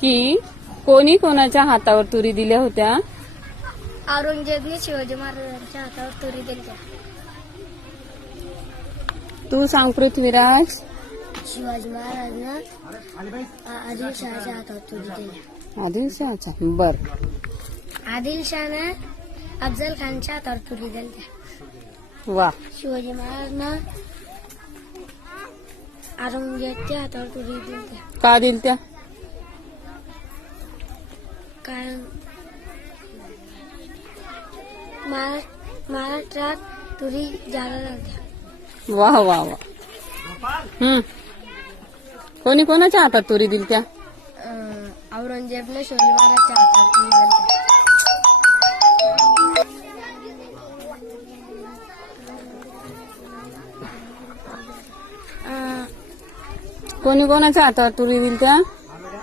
की कोणी कोणाच्या हातावर तुरी दिल्या होत्या? औरंगजेबने शिवाजी महाराजांच्या हातावर तुरी दिल्या. तू सांग पृथ्वीराज. शिवाजी महाराजांना आदिलशहाच्या हातावर तुरी दिल्या. आदिलशहाचा. बर. आदिलशहाने अफजल खानच्या हातावर तुरी दिल्या. वा. शिवाजी महाराजांना औरंगजेबच्या हातावर तुरी दिल्या. का दिल त्या? कारण महाराष्ट्रात तुरी जागा लागल्या. वा वा वा. कोणी कोणाच्या हातात तुरी दिल त्या? औरंगजेबने शिवाजी महाराजांच्या हातावर तुरी दिल्या. कोणी कोणाच्या हातावर तुरी दिल त्या?